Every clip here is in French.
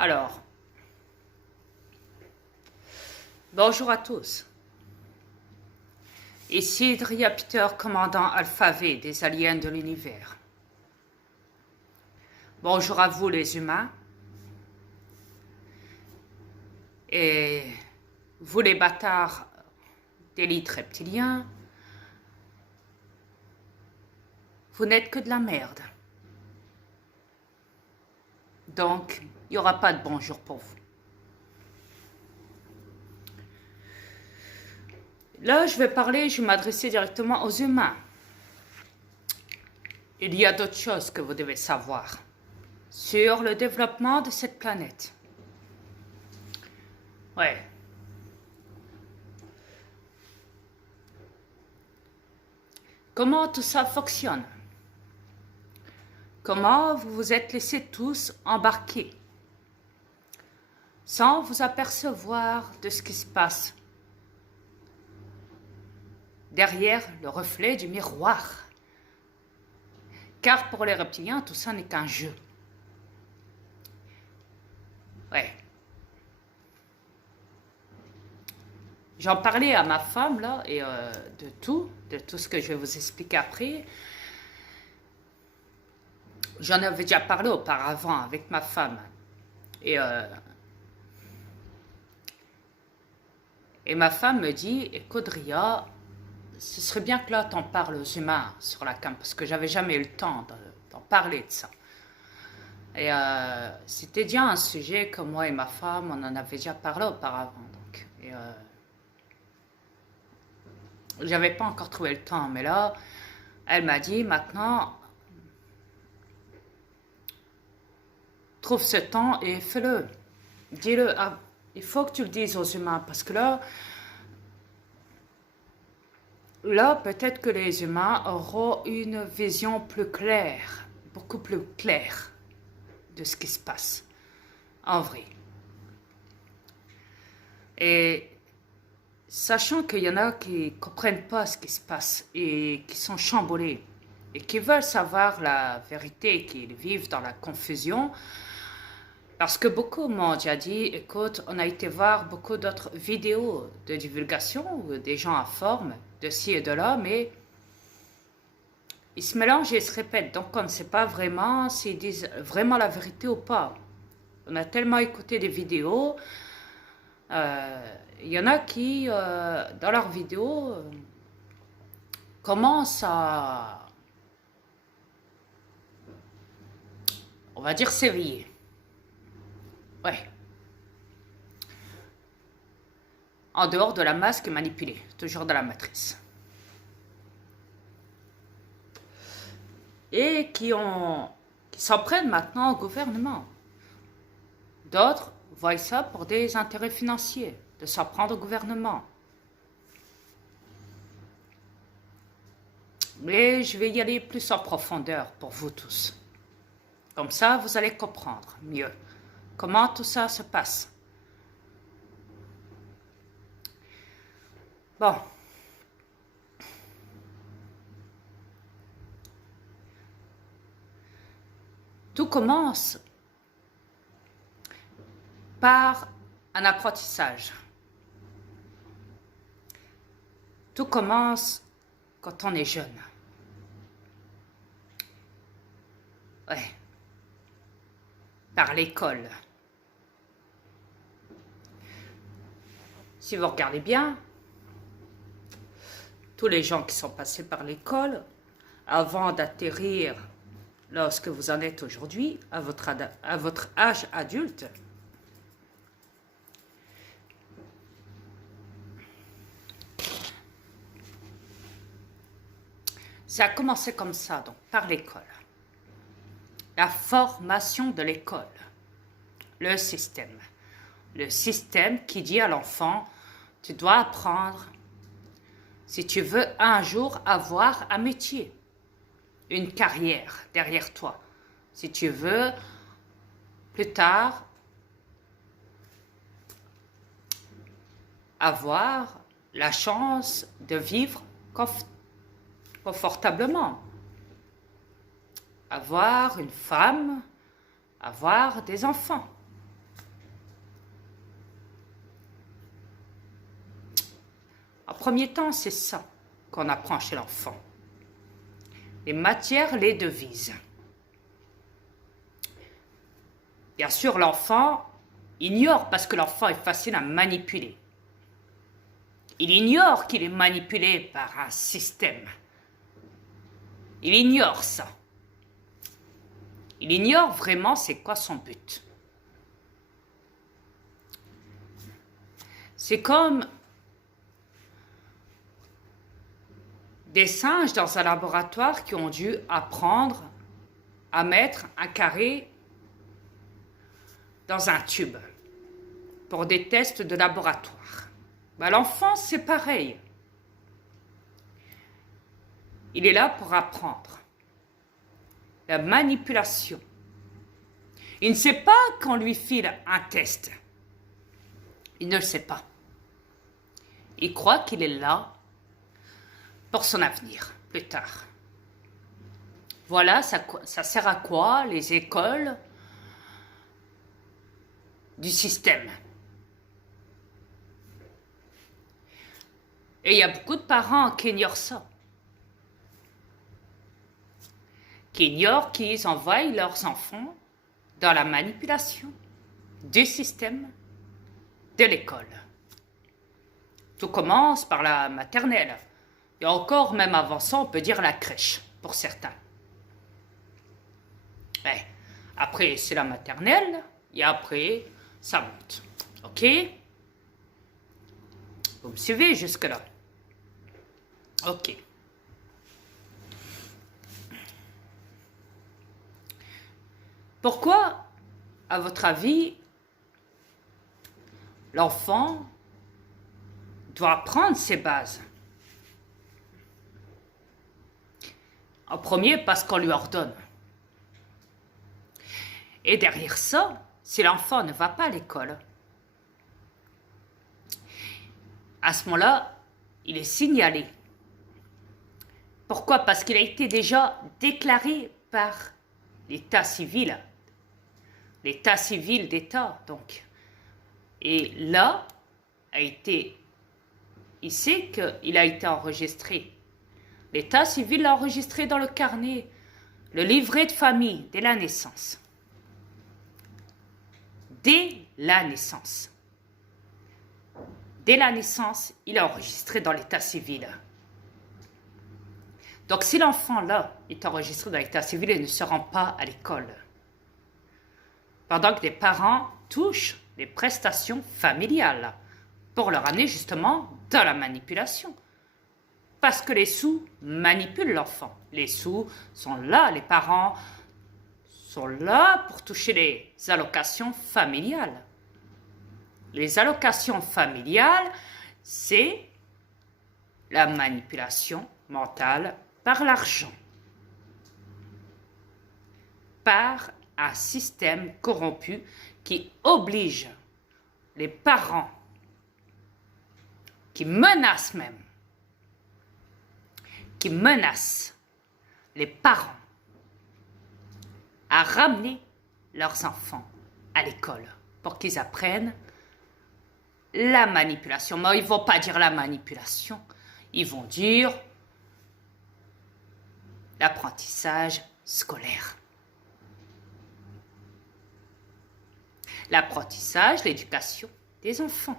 Alors, bonjour à tous. Ici Dria Peter, commandant Alpha V des aliens de l'univers. Bonjour à vous les humains. Et vous les bâtards d'élite reptiliens, vous n'êtes que de la merde. Donc, il n'y aura pas de bonjour pour vous. Là, je vais m'adresser directement aux humains. Il y a d'autres choses que vous devez savoir sur le développement de cette planète. Ouais. Comment tout ça fonctionne? Comment vous vous êtes laissés tous embarquer sans vous apercevoir de ce qui se passe derrière le reflet du miroir. Car pour les reptiliens, tout ça n'est qu'un jeu. Ouais. J'en parlais à ma femme, là, et de tout ce que je vais vous expliquer après. J'en avais déjà parlé auparavant avec ma femme. Et ma femme me dit, écoute Ria, ce serait bien que là t'en parles aux humains sur la cam, parce que j'avais jamais eu le temps d'en parler de ça. Et c'était déjà un sujet que moi et ma femme, on en avait déjà parlé auparavant. Donc, et j'avais pas encore trouvé le temps, mais là, elle m'a dit, maintenant, trouve ce temps et fais-le. Dis-le, il faut que tu le dises aux humains, parce que là, peut-être que les humains auront une vision plus claire, beaucoup plus claire de ce qui se passe, en vrai. Et sachant qu'il y en a qui ne comprennent pas ce qui se passe et qui sont chamboulés et qui veulent savoir la vérité, qui vivent dans la confusion, parce que beaucoup m'ont déjà dit, écoute, on a été voir beaucoup d'autres vidéos de divulgation où des gens informent de ci et de là, mais ils se mélangent et ils se répètent. Donc on ne sait pas vraiment s'ils disent vraiment la vérité ou pas. On a tellement écouté des vidéos, il y en a qui, dans leurs vidéos, commencent à, on va dire, s'éveiller. Ouais. En dehors de la masse qui est manipulée, toujours dans la matrice. Et qui s'en prennent maintenant au gouvernement. D'autres voient ça pour des intérêts financiers, de s'en prendre au gouvernement. Mais je vais y aller plus en profondeur pour vous tous. Comme ça, vous allez comprendre mieux comment tout ça se passe. Bon. Tout commence par un apprentissage. Tout commence quand on est jeune. Ouais. Par l'école. Si vous regardez bien, tous les gens qui sont passés par l'école, avant d'atterrir lorsque vous en êtes aujourd'hui, à votre âge adulte, ça a commencé comme ça, donc par l'école. La formation de l'école, le système. Le système qui dit à l'enfant, tu dois apprendre si tu veux un jour avoir un métier, une carrière derrière toi. Si tu veux plus tard avoir la chance de vivre confortablement, avoir une femme, avoir des enfants. premier temps, c'est ça qu'on apprend chez l'enfant. Les matières, les devises. Bien sûr, l'enfant ignore parce que l'enfant est facile à manipuler. Il ignore qu'il est manipulé par un système. Il ignore ça. Il ignore vraiment c'est quoi son but. C'est comme des singes dans un laboratoire qui ont dû apprendre à mettre un carré dans un tube pour des tests de laboratoire. Ben, l'enfant, c'est pareil. Il est là pour apprendre la manipulation. Il ne sait pas qu'on lui file un test. Il ne le sait pas. Il croit qu'il est là pour son avenir, plus tard. Voilà, ça sert à quoi les écoles du système? Et il y a beaucoup de parents qui ignorent ça. Qui ignorent qu'ils envoient leurs enfants dans la manipulation du système de l'école. Tout commence par la maternelle. Et encore, même avant ça, on peut dire la crèche, pour certains. Ouais. Après, c'est la maternelle, et après, ça monte. Ok? Vous me suivez jusque-là? Ok. Pourquoi, à votre avis, l'enfant doit apprendre ses bases? En premier, parce qu'on lui ordonne. Et derrière ça, si l'enfant ne va pas à l'école, à ce moment-là, il est signalé. Pourquoi? Parce qu'il a été déjà déclaré par l'état civil. L'état civil d'État, donc. Et là, il sait qu'il a été enregistré. L'état civil l'a enregistré dans le carnet, le livret de famille, dès la naissance. Dès la naissance. Dès la naissance, il est enregistré dans l'état civil. Donc si l'enfant là est enregistré dans l'état civil et ne se rend pas à l'école, pendant que les parents touchent les prestations familiales pour leur amener justement dans la manipulation. Parce que les sous manipulent l'enfant. Les sous sont là, les parents sont là pour toucher les allocations familiales. Les allocations familiales, c'est la manipulation mentale par l'argent, par un système corrompu qui oblige les parents, qui menace même, qui menace les parents à ramener leurs enfants à l'école pour qu'ils apprennent la manipulation. Mais ils ne vont pas dire la manipulation, ils vont dire l'apprentissage scolaire. L'apprentissage, l'éducation des enfants.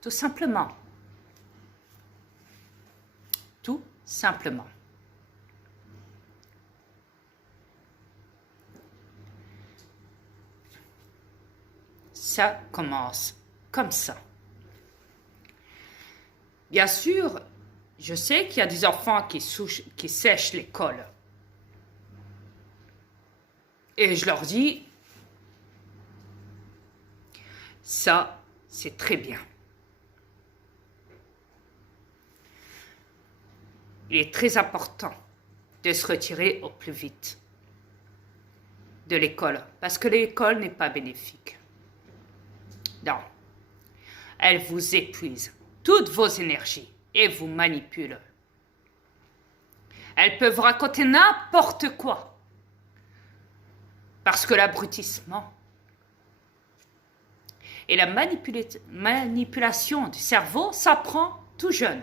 Tout simplement. Tout simplement. Ça commence comme ça. Bien sûr, je sais qu'il y a des enfants qui sèchent l'école. Et je leur dis, ça, c'est très bien. Il est très important de se retirer au plus vite de l'école, parce que l'école n'est pas bénéfique. Non. Elle vous épuise toutes vos énergies et vous manipule. Elle peut vous raconter n'importe quoi. Parce que l'abrutissement Et la manipulation du cerveau s'apprend tout jeune.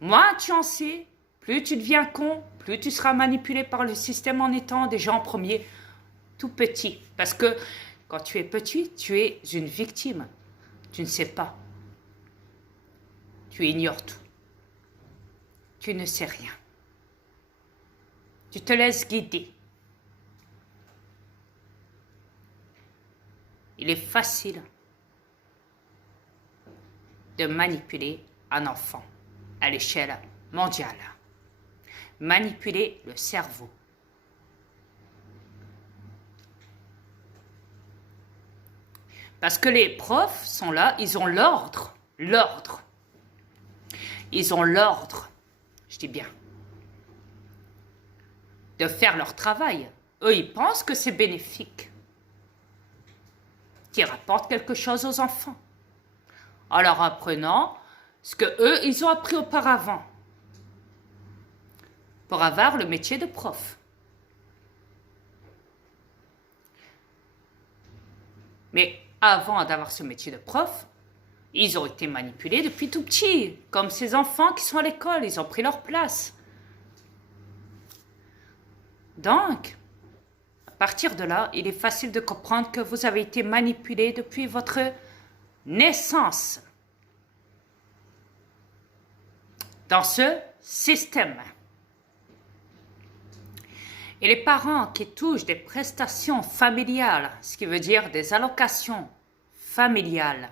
Moins tu en sais, plus tu deviens con, plus tu seras manipulé par le système en étant déjà en premier tout petit. Parce que quand tu es petit, tu es une victime. Tu ne sais pas. Tu ignores tout. Tu ne sais rien. Tu te laisses guider. Il est facile de manipuler un enfant à l'échelle mondiale. Manipuler le cerveau. Parce que les profs sont là, ils ont l'ordre. L'ordre. Ils ont l'ordre, je dis bien, de faire leur travail. Eux, ils pensent que c'est bénéfique, qui rapporte quelque chose aux enfants, en leur apprenant ce que eux, ils ont appris auparavant, pour avoir le métier de prof. Mais avant d'avoir ce métier de prof, ils ont été manipulés depuis tout petit, comme ces enfants qui sont à l'école, ils ont pris leur place. Donc, à partir de là, il est facile de comprendre que vous avez été manipulé depuis votre naissance dans ce système. Et les parents qui touchent des prestations familiales, ce qui veut dire des allocations familiales,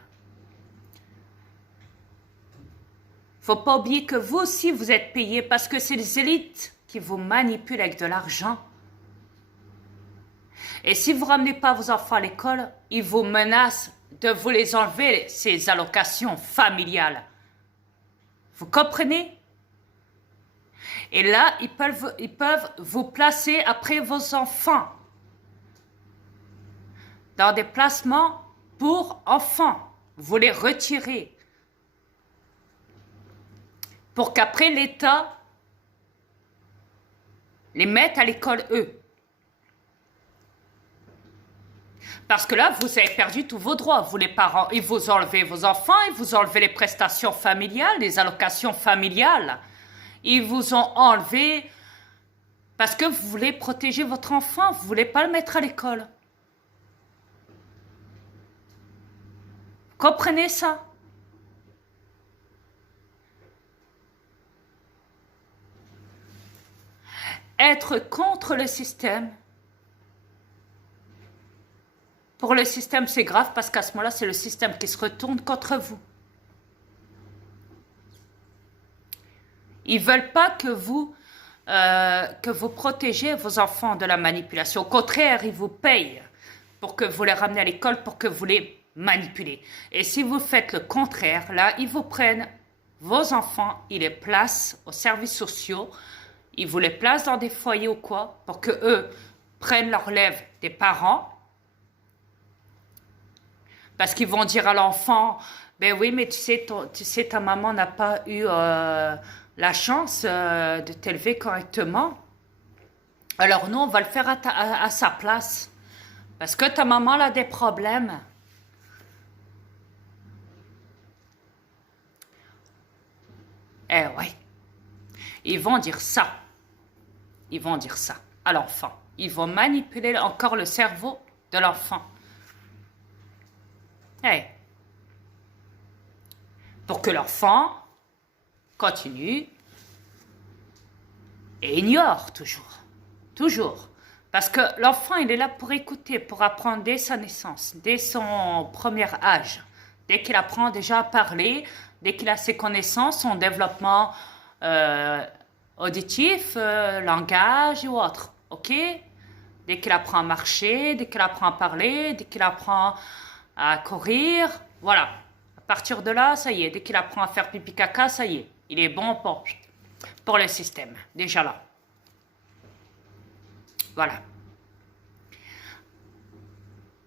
faut pas oublier que vous aussi vous êtes payé parce que c'est les élites qui vous manipulent avec de l'argent. Et si vous ne ramenez pas vos enfants à l'école, ils vous menacent de vous les enlever, ces allocations familiales. Vous comprenez? Et là, ils peuvent vous placer après vos enfants dans des placements pour enfants. Vous les retirez. Pour qu'après l'État les mette à l'école eux. Parce que là, vous avez perdu tous vos droits. Vous les parents, ils vous enlevez vos enfants, ils vous enlevez les prestations familiales, les allocations familiales. Ils vous ont enlevé parce que vous voulez protéger votre enfant, vous ne voulez pas le mettre à l'école. Comprenez ça? Être contre le système. Pour le système, c'est grave parce qu'à ce moment-là, c'est le système qui se retourne contre vous. Ils ne veulent pas que vous protégez vos enfants de la manipulation. Au contraire, ils vous payent pour que vous les ramenez à l'école, pour que vous les manipulez. Et si vous faites le contraire, là, ils vous prennent vos enfants, ils les placent aux services sociaux, ils vous les placent dans des foyers ou quoi, pour que eux prennent la relève des parents. Parce qu'ils vont dire à l'enfant, ben oui, mais tu sais, ta maman n'a pas eu la chance de t'élever correctement. Alors nous, on va le faire à sa place. Parce que ta maman elle a des problèmes. Eh oui. Ils vont dire ça. Ils vont dire ça à l'enfant. Ils vont manipuler encore le cerveau de l'enfant. Hey. Pour que l'enfant continue et ignore toujours. Toujours. Parce que l'enfant, il est là pour écouter, pour apprendre dès sa naissance, dès son premier âge. Dès qu'il apprend déjà à parler, dès qu'il a ses connaissances, son développement auditif, langage ou autre. Ok? Dès qu'il apprend à marcher, dès qu'il apprend à parler, dès qu'il apprend à courir, voilà. À partir de là, ça y est, dès qu'il apprend à faire pipi caca, ça y est. Il est bon pour le système, déjà là. Voilà.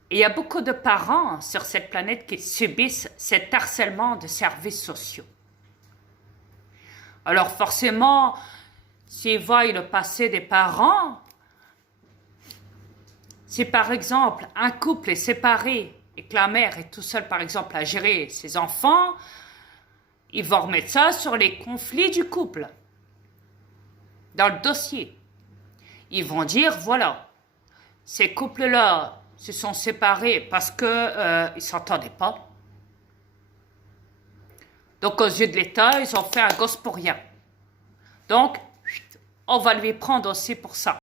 Et il y a beaucoup de parents sur cette planète qui subissent cet harcèlement de services sociaux. Alors forcément, s'ils voient le passé des parents, Si par exemple un couple est séparé et que la mère est tout seule par exemple à gérer ses enfants, ils vont remettre ça sur les conflits du couple, dans le dossier. Ils vont dire, voilà, ces couples-là se sont séparés parce qu'ils ne s'entendaient pas. Donc aux yeux de l'État, ils ont fait un gosse pour rien. Donc, on va lui prendre aussi pour ça.